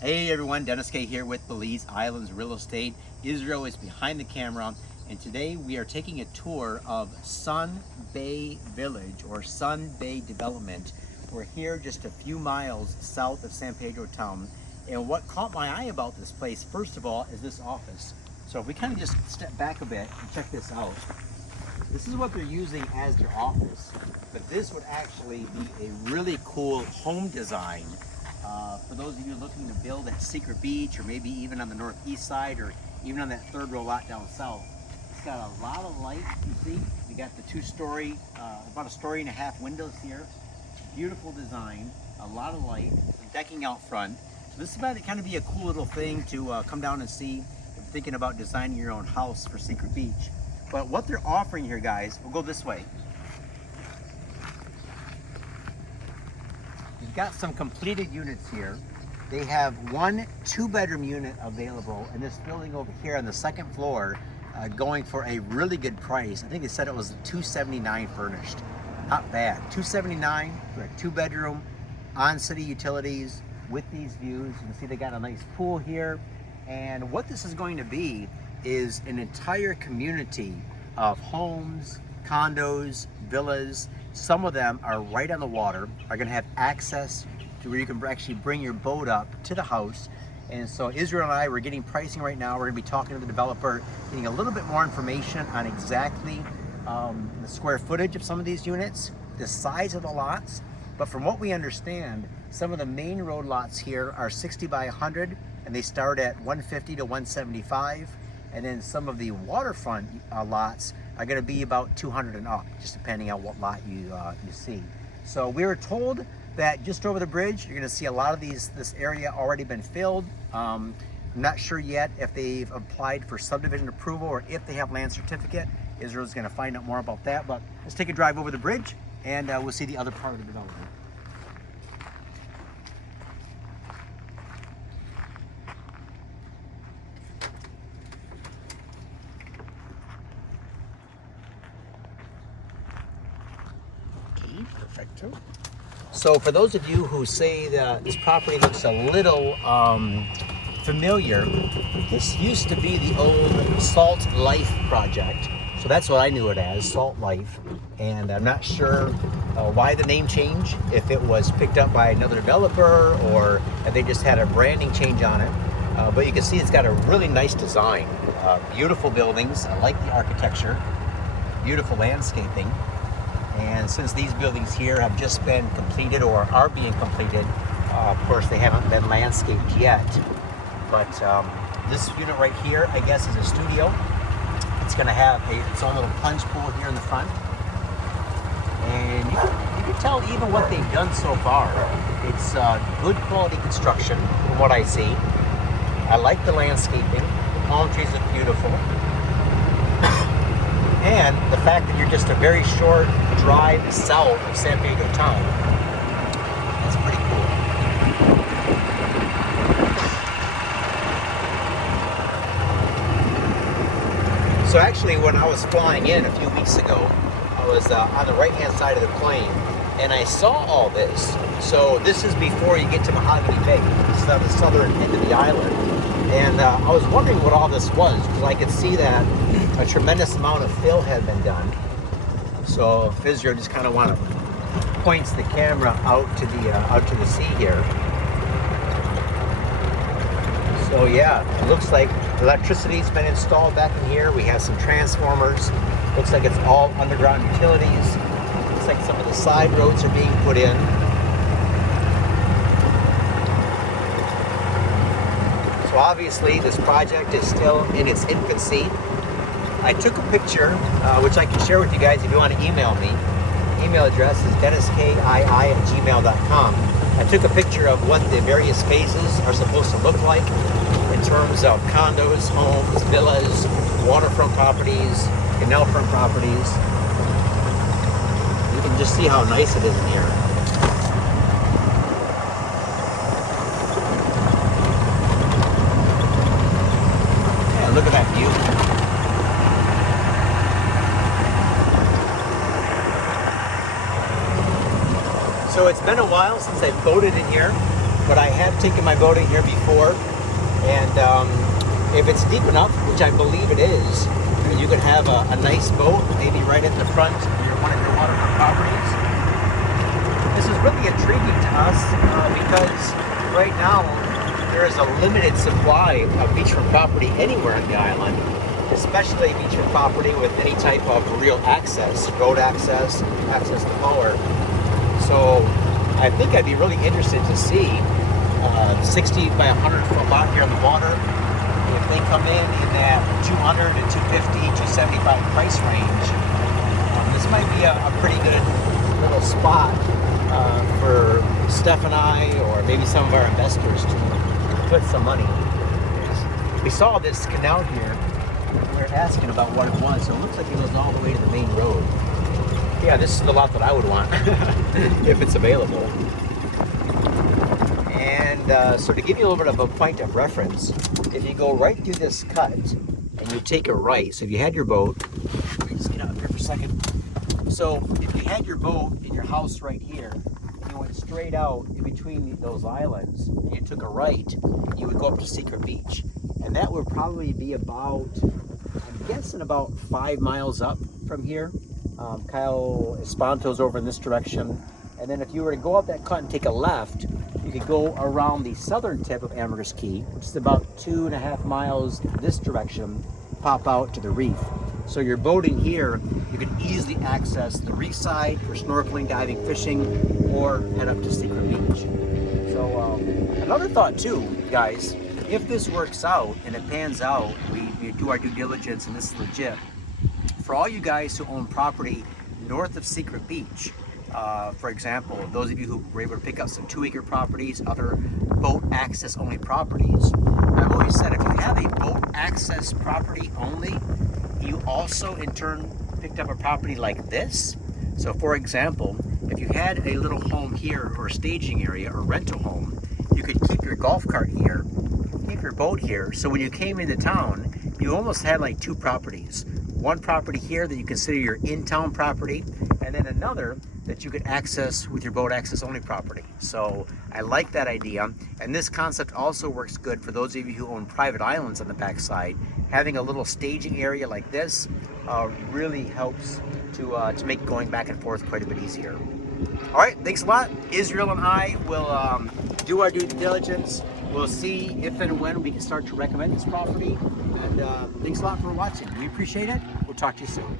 Hey everyone, Dennis Caye here with Belize Islands Real Estate. Israel is behind the camera, and today we are taking a tour of Sun Bay Village or Sun Bay Development. We're here just a few miles south of San Pedro town, and what caught my eye about this place, first of all, is this office. So if we kind of just step back a bit and check this out, this is what they're using as their office, but this would actually be a really cool home design. For those of you looking to build at Secret Beach, or maybe even on the northeast side, or even on that third row lot down south. It's got a lot of light, you see. We got the two-story, about a story and a half windows here. Beautiful design, a lot of light, some decking out front. So this is about to kind of be a cool little thing to come down and see if you're thinking about designing your own house for Secret Beach. But what they're offering here, guys, we'll go this way. You've got some completed units here. They have one 2-bedroom unit available in this building over here on the second floor, going for a really good price. I think they said it was $279 furnished. Not bad. $279 for a 2-bedroom, on-city utilities with these views. You can see they got a nice pool here. And what this is going to be is an entire community of homes, condos, villas. Some of them are right on the water, are going to have access to where you can actually bring your boat up to the house. And so Israel and I, we're getting pricing right now. We're going to be talking to the developer, getting a little bit more information on exactly the square footage of some of these units, the size of the lots. But from what we understand, some of the main road lots here are 60 by 100, and they start at 150 to 175. And then some of the waterfront lots are going to be about 200 and up, just depending on what lot you see. So we were told that just over the bridge, you're going to see a lot of this area already been filled. I'm not sure yet if they've applied for subdivision approval or if they have land certificate. Israel's going to find out more about that. But let's take a drive over the bridge, and we'll see the other part of the development. Perfecto. So for those of you who say that this property looks a little familiar, this used to be the old Salt Life project. So that's what I knew it as, Salt Life. And I'm not sure why the name change, if it was picked up by another developer or if they just had a branding change on it. But you can see it's got a really nice design. Beautiful buildings. I like the architecture. Beautiful landscaping. And since these buildings here have just been completed or are being completed, of course they haven't been landscaped yet. But this unit right here, I guess, is a studio. It's going to have its own little plunge pool here in the front. And you can tell even what they've done so far. It's good quality construction from what I see. I like the landscaping. The palm trees look beautiful. And the fact that you're just a very short drive south of San Pedro town, that's pretty cool. So actually, when I was flying in a few weeks ago, I was on the right-hand side of the plane, and I saw all this. So this is before you get to Mahogany Bay. This is on the southern end of the island. And I was wondering what all this was, because I could see that a tremendous amount of fill had been done. So Israel just kind of points the camera out to the sea here. So yeah, it looks like electricity's been installed back in here. We have some transformers. Looks like it's all underground utilities. Looks like some of the side roads are being put in. So obviously this project is still in its infancy. I took a picture, which I can share with you guys if you want to email me. Email address is denniskii@gmail.com. I took a picture of what the various phases are supposed to look like in terms of condos, homes, villas, waterfront properties, canalfront properties. You can just see how nice it is in here. Yeah, look at that view. So it's been a while since I've boated in here. but I have taken my boat in here before, and if it's deep enough, which I believe it is, you could have a nice boat, maybe right at the front of one of your waterfront properties. This is really intriguing to us because right now there is a limited supply of beachfront property anywhere on the island, especially beachfront property with any type of real access, road access, access to power. So I think I'd be really interested to see 60 by 100 foot lot here on the water. If they come in that 200 to 250, 275 price range, this might be a pretty good little spot for Steph and I, or maybe some of our investors, to put some money. We saw this canal here. We were asking about what it was, so it looks like it goes all the way to the main road. Yeah, this is the lot that I would want if it's available. And so to give you a little bit of a point of reference, if you go right through this cut and you take a right, so if you had your boat, let me just get out here for a second. So if you had your boat in your house right here, you went straight out in between those islands, and you took a right, you would go up to Secret Beach. And that would probably be about, I'm guessing about 5 miles up from here. Kyle Espanto's over in this direction. And then if you were to go up that cut and take a left, you could go around the southern tip of Ambergris Caye, which is about 2.5 miles this direction, pop out to the reef. So your boating here, you can easily access the reef side for snorkeling, diving, fishing, or head up to Secret Beach. So another thought too, guys, if this works out and it pans out, we do our due diligence and this is legit, for all you guys who own property north of Secret Beach, for example, those of you who were able to pick up some 2-acre properties, other boat access only properties, I've always said if you have a boat access property only, you also in turn picked up a property like this. So for example, if you had a little home here or a staging area or rental home, you could keep your golf cart here, keep your boat here. So when you came into town, you almost had like 2 properties. One property here that you consider your in-town property, and then another that you could access with your boat access only property. So I like that idea. And this concept also works good for those of you who own private islands on the backside. Having a little staging area like this really helps to make going back and forth quite a bit easier. All right, thanks a lot. Israel and I will do our due diligence. We'll see if and when we can start to recommend this property. And thanks a lot for watching. We appreciate it. We'll talk to you soon.